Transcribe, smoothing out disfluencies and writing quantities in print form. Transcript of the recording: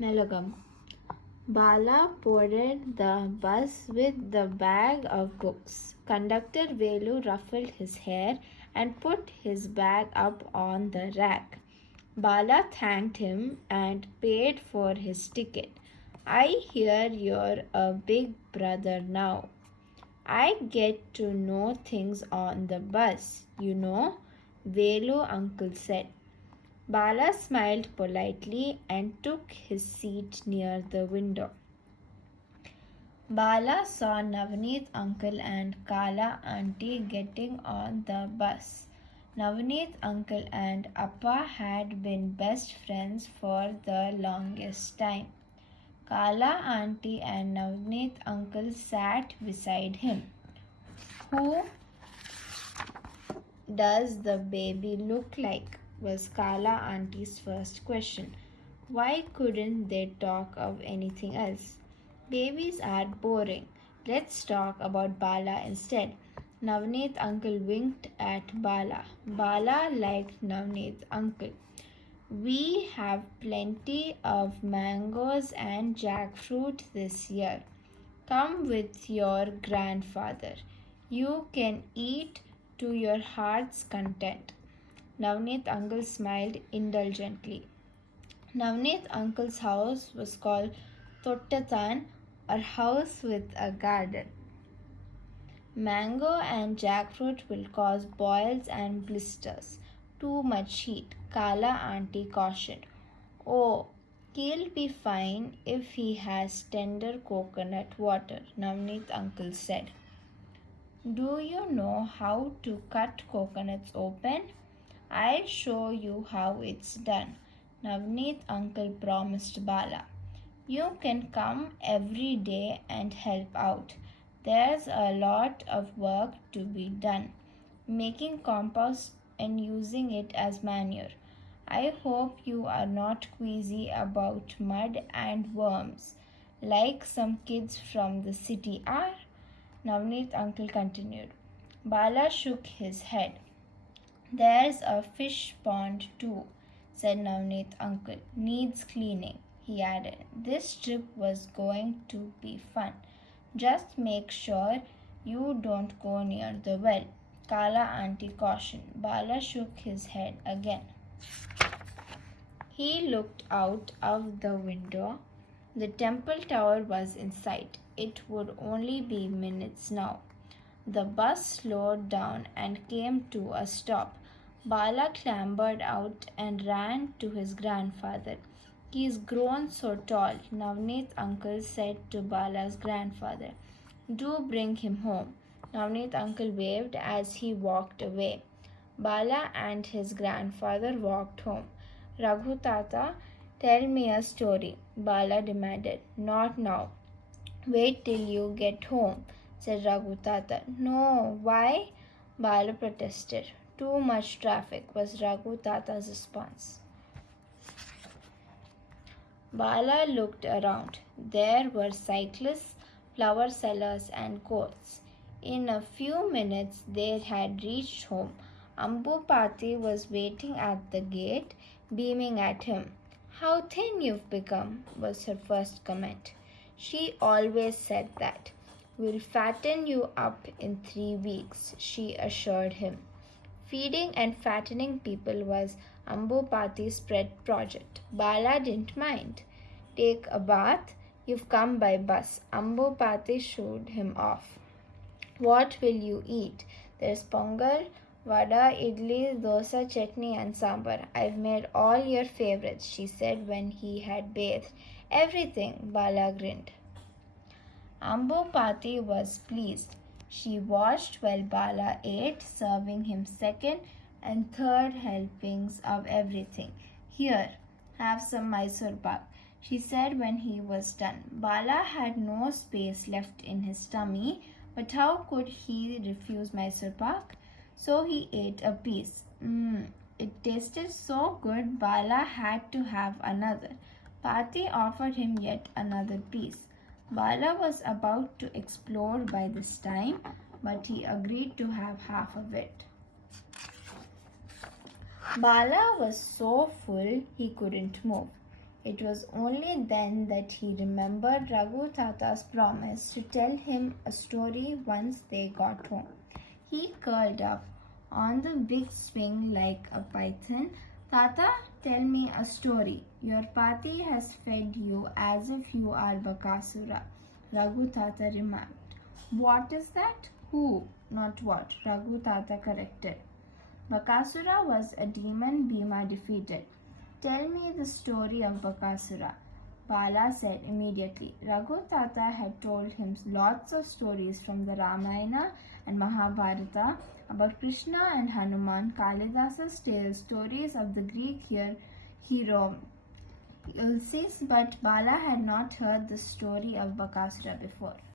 Melagam. Bala boarded the bus with the bag of books. Conductor Velu ruffled his hair and put his bag up on the rack. Bala thanked him and paid for his ticket. I hear you're a big brother now. I get to know things on the bus, Velu uncle said. Bala smiled politely and took his seat near the window. Bala saw Navneet uncle and Kala auntie getting on the bus. Navneet uncle and Appa had been best friends for the longest time. Kala auntie and Navneet uncle sat beside him. Who does the baby look like? Was Kala auntie's first question. Why couldn't they talk of anything else? Babies are boring. Let's talk about Bala instead. Navneet uncle winked at Bala. Bala liked Navneet uncle. We have plenty of mangoes and jackfruit this year. Come with your grandfather. You can eat to your heart's content. Navneet uncle smiled indulgently. Navneet uncle's house was called Tottatan, or house with a garden. Mango and jackfruit will cause boils and blisters. Too much heat, Kala auntie cautioned. Oh, he'll be fine if he has tender coconut water, Navneet uncle said. Do you know how to cut coconuts open? I'll show you how it's done, Navneet uncle promised Bala. You can come every day and help out. There's a lot of work to be done, making compost and using it as manure. I hope you are not queasy about mud and worms, like some kids from the city are, Navneet uncle continued. Bala shook his head. There's a fish pond too, said Navneet uncle. Needs cleaning, he added. This trip was going to be fun. Just make sure you don't go near the well, Kala auntie cautioned. Bala shook his head again. He looked out of the window. The temple tower was in sight. It would only be minutes now. The bus slowed down and came to a stop. Bala clambered out and ran to his grandfather. He's grown so tall, Navneet uncle said to Bala's grandfather. Do bring him home. Navneet uncle waved as he walked away. Bala and his grandfather walked home. Raghu Tata, tell me a story, Bala demanded. Not now. Wait till you get home, said Raghu Tata. No, why? Bala protested. Too much traffic, was Raghu Tata's response. Bala looked around. There were cyclists, flower sellers, and goats. In a few minutes they had reached home. Ambupati was waiting at the gate, beaming at him. How thin you've become, was her first comment. She always said that. We'll fatten you up in 3 weeks, she assured him. Feeding and fattening people was Ambupati's pet project. Bala didn't mind. Take a bath. You've come by bus. Ambupati showed him off. What will you eat? There's pongal, vada, idli, dosa, chutney and sambar. I've made all your favorites, she said when he had bathed. Everything, Bala grinned. Ambupati was pleased. She watched while Bala ate, serving him second and third helpings of everything. Here, have some Mysore pak, she said when he was done. Bala had no space left in his tummy, but how could he refuse Mysore pak? So he ate a piece. It tasted so good, Bala had to have another. Pati offered him yet another piece. Bala was about to explode by this time, but he agreed to have half of it. Bala was so full he couldn't move. It was only then that he remembered Raghu Tata's promise to tell him a story once they got home. He curled up on the big swing like a python. Tata, tell me a story. Your Pati has fed you as if you are Bakasura. Raghu Tata remarked. What is that? Who, not what, Raghu Tata corrected. Bakasura was a demon Bhima defeated. Tell me the story of Bakasura. Bala said immediately. Raghu Tata had told him lots of stories from the Ramayana and Mahabharata about Krishna and Hanuman, Kalidasa's tales, stories of the Greek hero Ulysses, but Bala had not heard the story of Bakasura before.